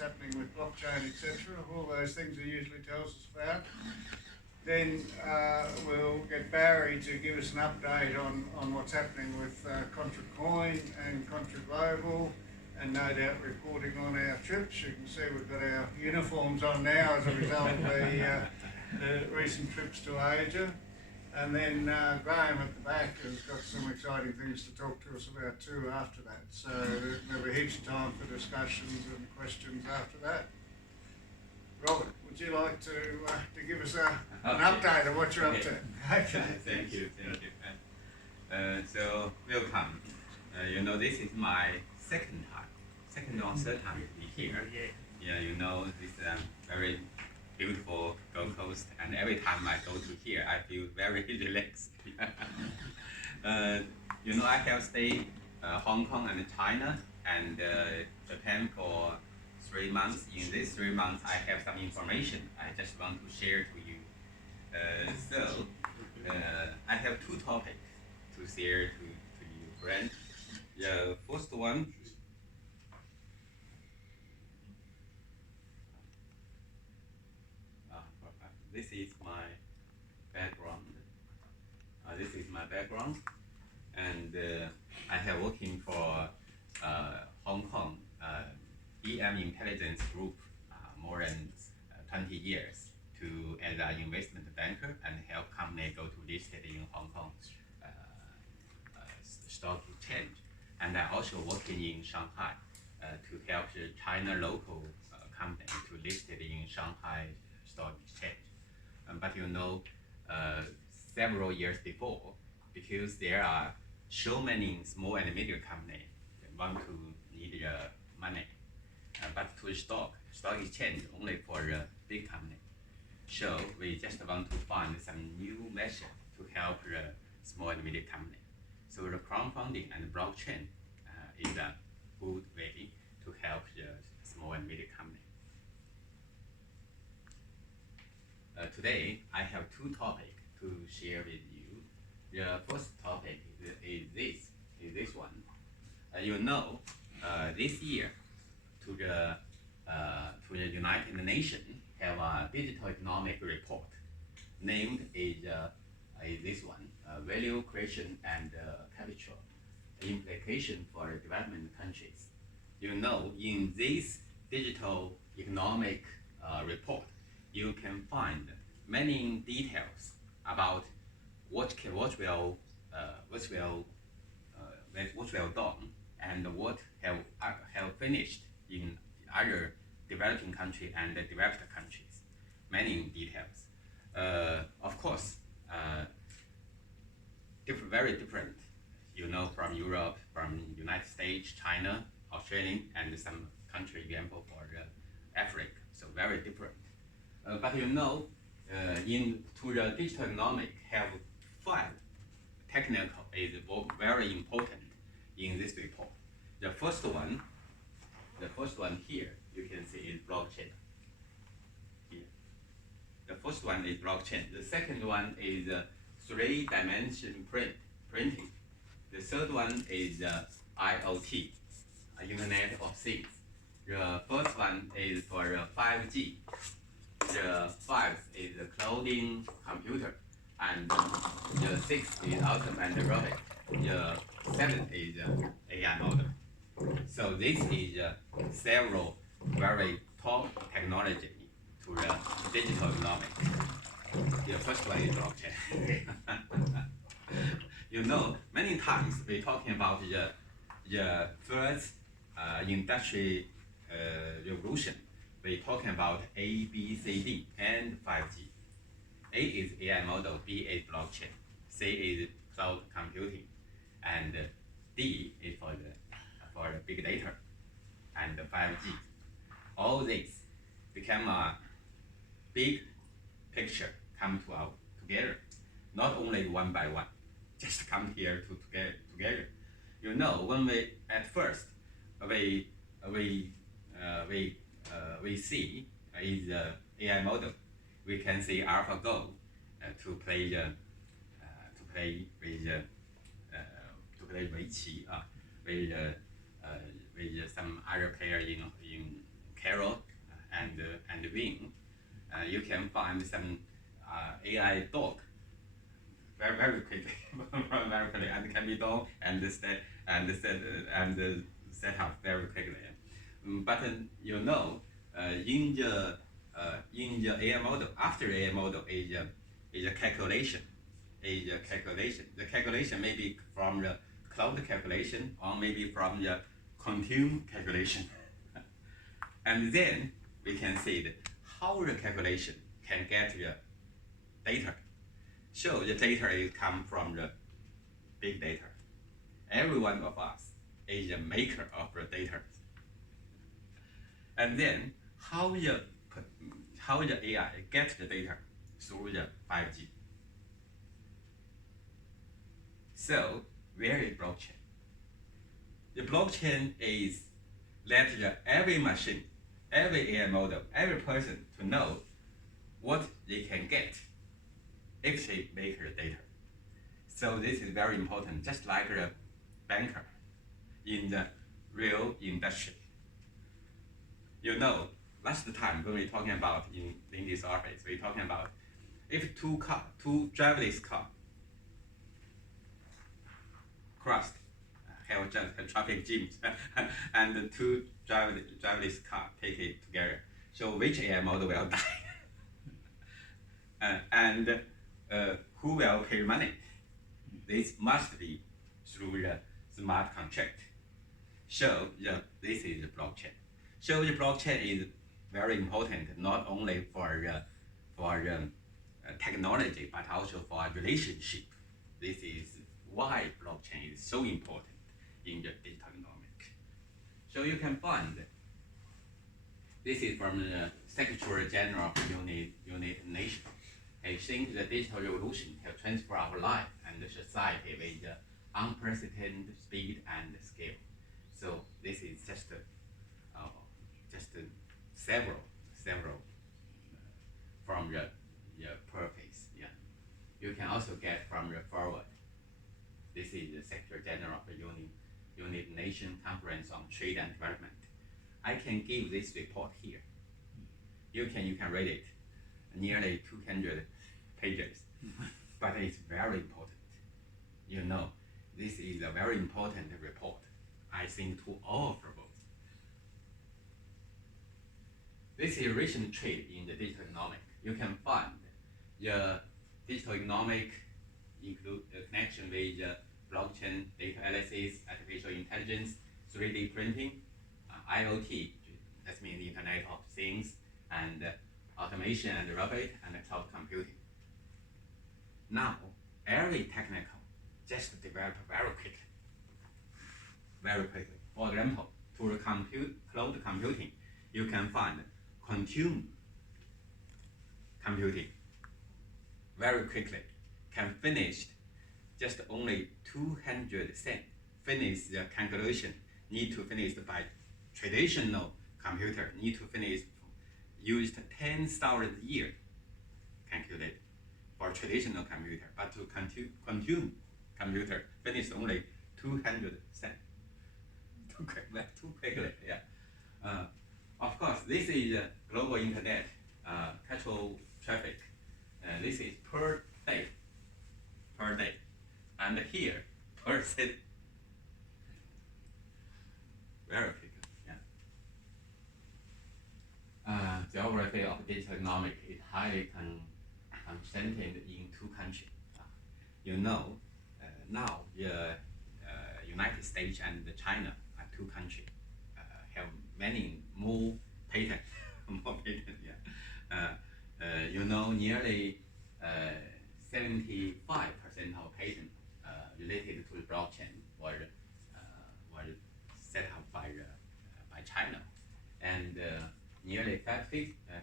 happening with blockchain, etc. All those things he usually tells us about. Then we'll get Barry to give us an update on what's happening with Contra Coin and Contra Global, and no doubt reporting on our trips. You can see we've got our uniforms on now as a result of the recent trips to Asia. And then Graham at the back has got some exciting things to talk to us about too after that. So there'll be heaps of time for discussions and questions after that. Robert, would you like to give us an update on what you're up to? Okay. Thank you. So welcome. This is my second or third time to be here. Yeah, this very beautiful Gold Coast, and every time I go to here, I feel very relaxed. I have stayed Hong Kong and China and Japan for 3 months. In these 3 months, I have some information I just want to share to you. I have 2 topics to share to you, friends. The first one. This is my background. And I have working for Hong Kong EM Intelligence Group more than 20 years as an investment banker and help company go to listed in Hong Kong stock exchange. And I also working in Shanghai to help the China local company to listed in Shanghai stock exchange. But several years before, because there are so many small and medium companies that want to need money, but to stock exchange only for the big company. So we just want to find some new method to help the small and medium company. So the crowdfunding and blockchain is a good way to help the small and medium company. Today, I have 2 topics to share with you. The first topic is this one. This year, to the United Nations have a digital economic report named is this one, value creation and capital implication for development countries. In this digital economic report, you can find many details about what will done and what have finished in other developing countries and developed countries. Many details. Of course, very different. From Europe, from United States, China, Australia, and some country example for Africa. So very different. But to the digital economic have 5 technical is very important in this report. The first one here you can see is blockchain. Here, the first one is blockchain. The second one is 3-dimension printing. The third one is IoT, Internet of Things. The first one is for 5G. The 5th is the clouding computer, and the 6th is auto and robot. The 7th is AI model. So this is several very top technology to the digital economic. The first one is blockchain. Many times we talking about the first industrial revolution. We're talking about A, B, C, D, and 5G. A is AI model, B is blockchain, C is cloud computing, and D is for the big data, and 5G. All this become a big picture come together, not only one by one, just come here together. When we at first we see is the AI model. We can see AlphaGo to play Weiqi with some other player in Carol between, you can find some AI dog very quickly, very quickly, and can be done and set up very quickly. But you know, in the AI model, after AI model is a calculation, The calculation may be from the cloud calculation or maybe from the continuum calculation. And then we can see that how the calculation can get the data. So the data is come from the big data. Every one of us is a maker of the data. And then how the AI gets the data through the 5G. So where is blockchain? The blockchain is let every machine, every AI model, every person to know what they can get if they make the data. So this is very important, just like a banker in the real industry. You know, last time when we were talking about in this office, we were talking about if two driverless cars crossed, have just traffic jams, and the two driverless cars take it together. So which AI model will die? And who will pay money? This must be through the smart contract. So this is the blockchain. So the blockchain is very important not only for technology but also for relationship. This is why blockchain is so important in the digital economic. So you can find this is from the Secretary General of the United Nations. I think the digital revolution has transformed our life and the society with unprecedented speed and scale. So this is just several from the purpose. Yeah, you can also get from the forward. This is the Secretary General of the United Nations Conference on Trade and Development. I can give this report here. You can read it, nearly 200 pages, but it's very important. You know, this is a very important report, I think, to all of us. This is recent trade in the digital economic. You can find the digital economic include the connection with blockchain, data analysis, artificial intelligence, 3D printing, IoT, that means Internet of Things, and automation and robot and cloud computing. Now, every technical just develop very quickly. For example, to the cloud computing, you can find continuum computing very quickly, can finish just only 200 cents. Finish the calculation, need to finish by traditional computer, need to finish used 10,000 years calculate for traditional computer, but to continuum computer finish only 200 cents. Too quickly, yeah. Of course, this is global internet, petrol traffic. This is per day, and here per city. Very quick, yeah. Geography of digital economic is highly concentrated in two countries. You know, now the United States and China are two countries have many more patents, yeah. You know, nearly 75% of patents related to the blockchain were set up by China, and nearly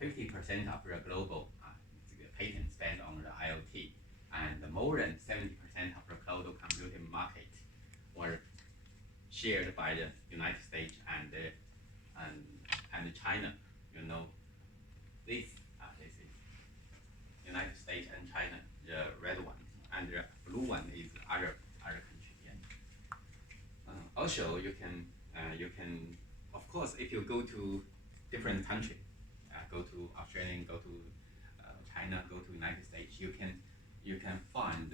50% of the global patent spent on the IoT, and more than 70% of the cloud computing market were shared by the United States and China. You know, this is United States and China, the red one, and the blue one is other country. Yeah. Also, you can, of course, if you go to different country, go to Australia, go to China, go to United States, you can find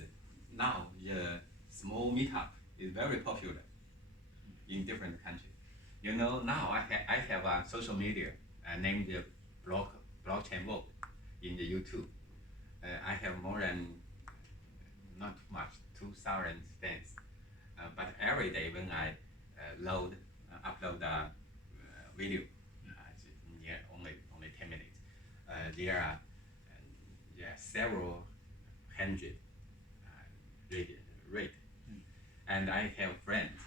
now the small meetup is very popular in different countries. You know, now I have a social media named the blockchain vote in the YouTube. I have more than not too much 2,000 fans. But every day when I upload a video, only 10 minutes, there are several hundred read, and I have friends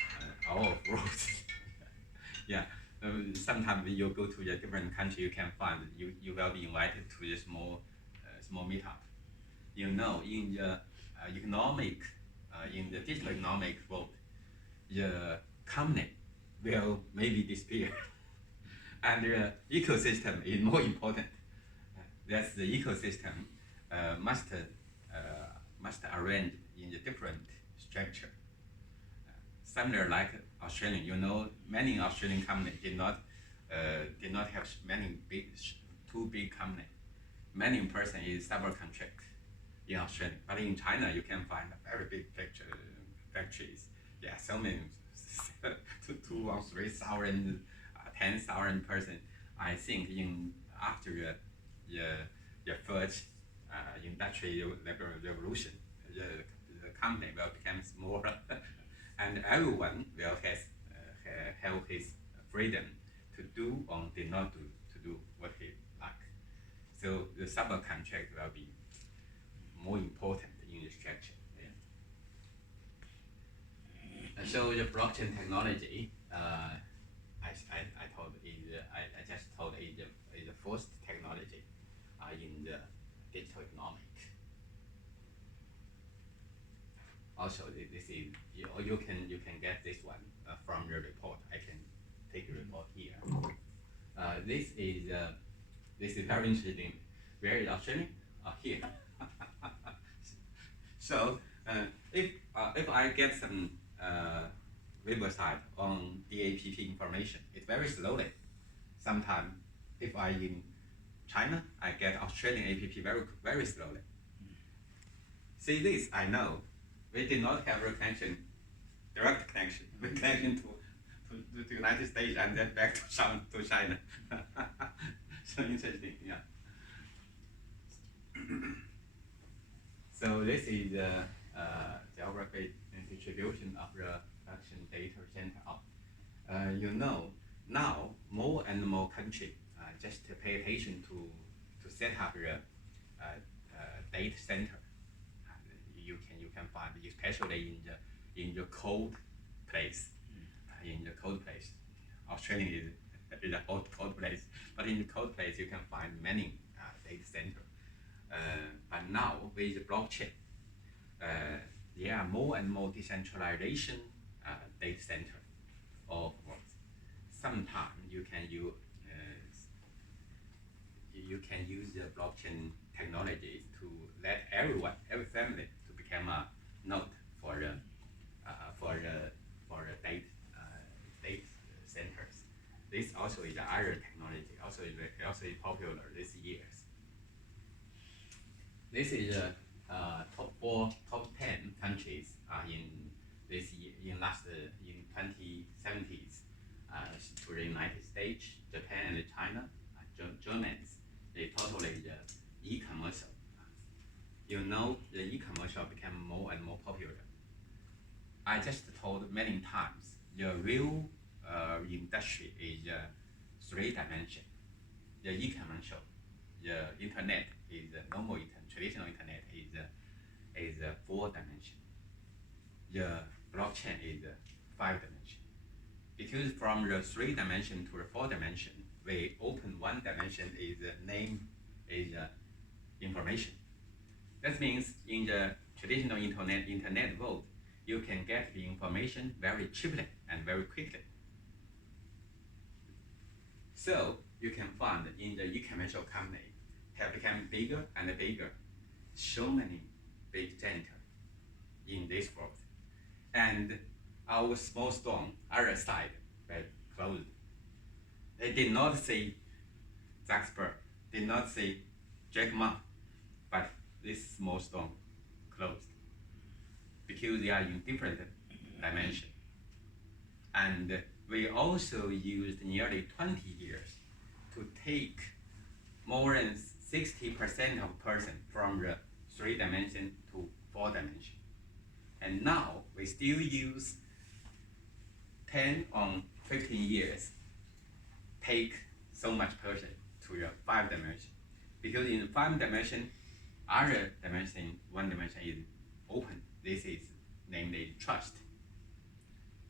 all abroad. Yeah, sometimes when you go to a different country, you can find you will be invited to a small meetup. You know, in the in the digital economic world, the company will maybe disappear, and the ecosystem is more important. That's the ecosystem must arrange in a different structure. Similar like Australian, you know, many Australian companies did not have too big company. Many person is subcontract in Australia, but in China you can find very big factories. Yeah, so many 2 or 3,000, 10,000 person. I think after the first industrial revolution, the company will become smaller, and everyone will have his freedom to do or did not do to do what he like. So the subcontract will be more important in the structure. Yeah. So the blockchain technology, I just told is the first technology in the digital economic. Also, this is you can get this one from the report. I can take the report here. This is very interesting. Where is Australia? Here. So if I get some website on DAPP information, it's very slowly. Sometimes if I in China, I get Australian APP very slowly. See this, I know. We did not have a connection, direct connection. We connection to the United States and then back to China. So interesting, yeah. So this is the geography and distribution of the production data center. You know, now more and more countries just pay attention to set up the data center. You can find, especially in the cold place. In the cold place, Australia is a cold place, but in the cold place you can find many data centers. But now with the blockchain, there are more and more decentralization data center. Or sometimes you can use the blockchain technology to let every family to become a node for the data centers. This also is other technology. Also is popular these years. This is top 10 countries in this year, in 2070s, to the United States, Japan, and China, Germans. They totally the e-commerce. You know, the e-commerce become more and more popular. I just told many times the real industry is 3 dimension. The e-commerce, the internet is normal internet. Traditional internet is 4 dimension. The blockchain is 5 dimension. Because from the 3 dimension to the 4 dimension, we open 1 dimension is name is information. That means in the traditional internet world, you can get the information very cheaply and very quickly. So you can find in the e-commerce company have become bigger and bigger. So many big centers in this world. And our small store, other side, were closed. They did not see Zuckerberg did not say Jack Ma, but this small stone closed because they are in different dimensions. And we also used nearly 20 years to take more than 60% of person from the 3 dimension to 4 dimension. And now we still use 10 or 15 years take so much person to the 5 dimension. Because in 5 dimension, other dimension, 1 dimension is open. This is namely trust.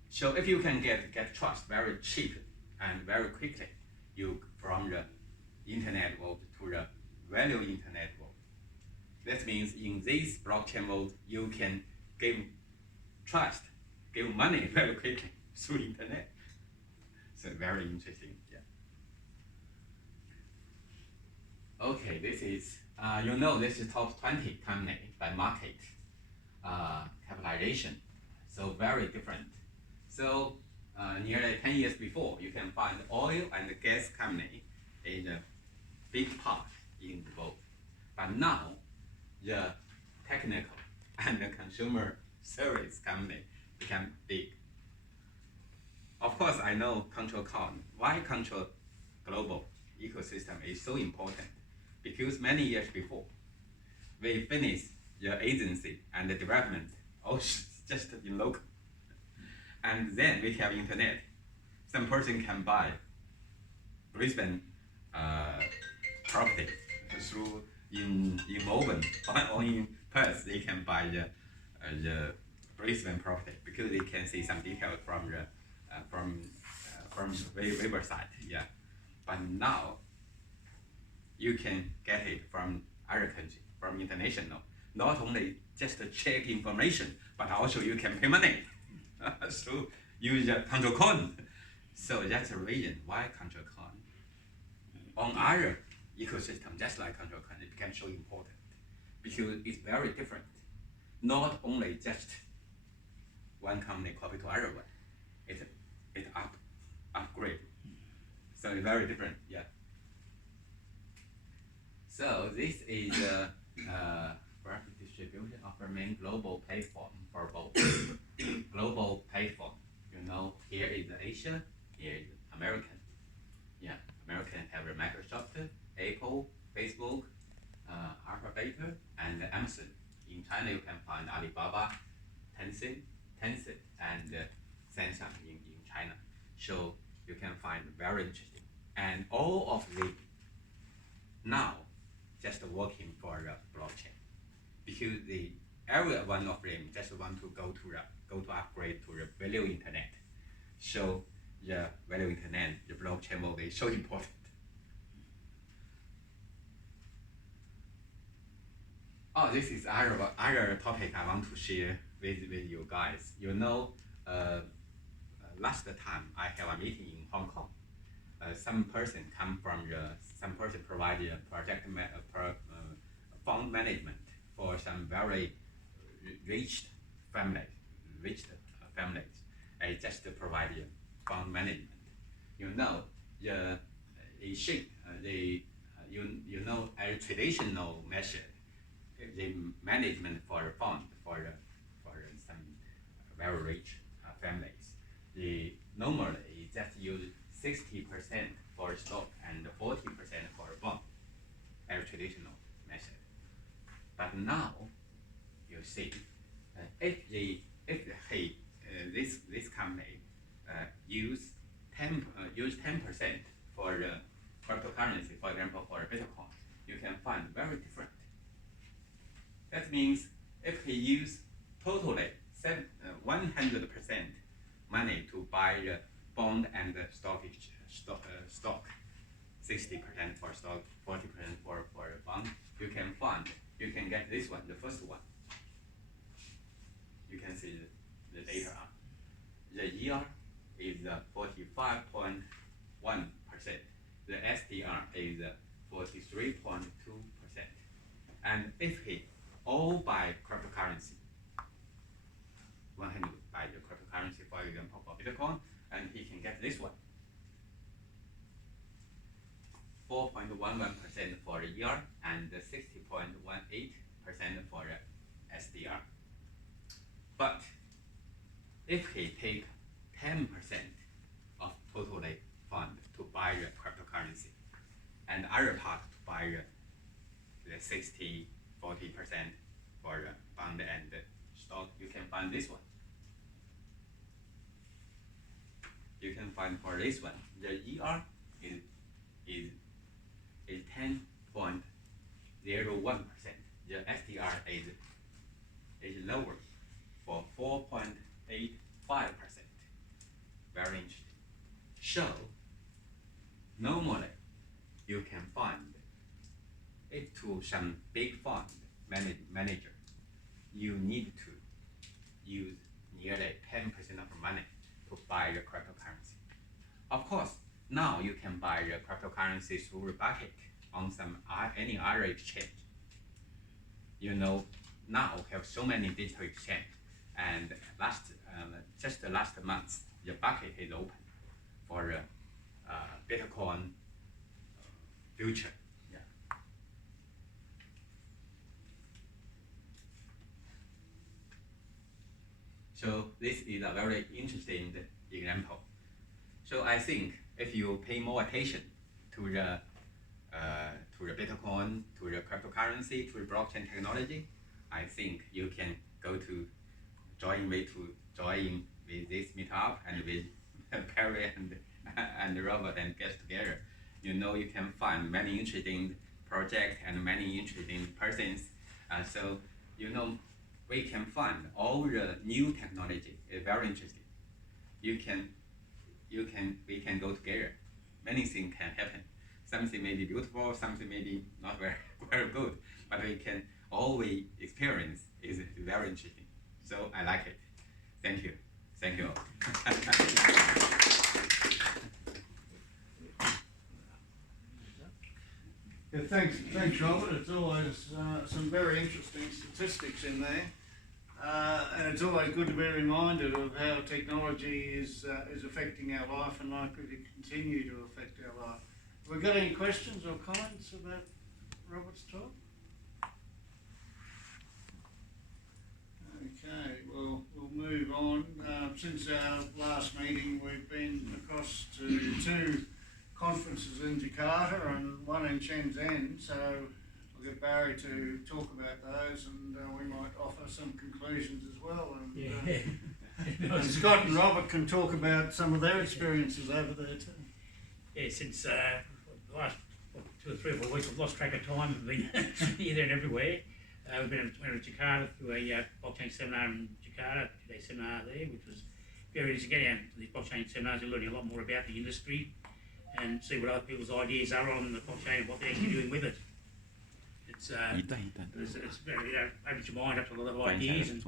So if you can get trust very cheap and very quickly, you from the internet world to the value internet world. That means in this blockchain world, you can give trust, give money very quickly through internet. So very interesting, yeah. Okay, this is, this is top 20 company by market capitalization. So very different. So nearly 10 years before, you can find oil and gas company is a big part in the world. But now, the technical and the consumer service company become big. Of course, I know control con. Why control global ecosystem is so important? Because many years before, we finished the agency and the development also just in local. And then we have internet. Some person can buy Brisbane property through in Melbourne or in Perth. They can buy the Brisbane property because they can see some details from the riverside. Yeah, but now you can get it from other country, from international. Not only just check information, but also you can pay money. So use the control con. So that's the reason why control con on other ecosystem, just like control con, it became so important because it's very different. Not only just one company copy to other one, it upgrade. So it's very different, yeah. So this is a graphic distribution of our main global platform for both. Global platform, here is Asia, here is American. Yeah, American have Microsoft, Apple, Facebook, Alphabet, and Amazon. In China, you can find Alibaba, Tencent, and Samsung in China. So you can find very interesting. And all of them now just working for the blockchain because every one of them just want to go to upgrade to the value internet. So the value internet, the blockchain world is so important. Oh, this is other topic I want to share with you guys. Last time I have a meeting in Hong Kong. Some person provide a project fund management for some very rich families. I just provide fund management. A traditional method, the management for the fund for some very rich families. They normally just use 60% for stock and 40% for bond, as traditional method. But now, you see, if this company use 10% for the cryptocurrency, for example, for Bitcoin, you can find very different. That means if he use totally 100% money to buy the bond and the stock, 60% for stock, 40% for bond, you can get this one, the first one. You can see the data. The year is 45.1%. The STR is 43.2%. And if he all buy cryptocurrency, 100 buy the cryptocurrency, for example, for Bitcoin, and he can get this one, 4.1%. for the ER and 60.18% for the SDR. But if he take 10% of total fund to buy the cryptocurrency, and other part to buy the 60-40% for the bond and stock, you can find this one. You can find for this one, the ER is 10.01%. The SDR is lower for 4.85%. Very interesting. So normally you can find it to some big fund manager. You need to use nearly 10% of money to buy the cryptocurrency. Of course, now you can buy the cryptocurrency through the bucket on any other exchange. You know, now have so many digital exchange, and just last month, the bucket is open for the Bitcoin future. Yeah. So this is a very interesting example. So I think if you pay more attention to the Bitcoin, to the cryptocurrency, to the blockchain technology, I think you can go to join with this meetup and with Perry and Robert and get together. You know, you can find many interesting projects and many interesting persons. So you know, we can find all the new technology. It's very interesting. We can go together. Many things can happen. Something may be beautiful, something may be not very good, but we can always experience. Is very interesting. So I like it. Thank you. Thank you all. Yeah, thanks, Robert. It's always some very interesting statistics in there, and it's always good to be reminded of how technology is affecting our life and likely to continue to affect our life. Have we got any questions or comments about Robert's talk? Okay, well, we'll move on. Since our last meeting, we've been across to 2 conferences in Jakarta and 1 in Shenzhen, so I'll get Barry to talk about those, and we might offer some conclusions as well. And, and Scott and Robert can talk about some of their experiences over there too. Yeah, since the last 2 or 3 or 4 weeks, I've lost track of time. I've been here, there and everywhere. We've been to Jakarta through a blockchain seminar in Jakarta, 2-day seminar there, which was very interesting. Getting out to these blockchain seminars, you're learning a lot more about the industry and see what other people's ideas are on the blockchain and what they're actually doing with it. It's very, opens your mind up to a lot of ideas and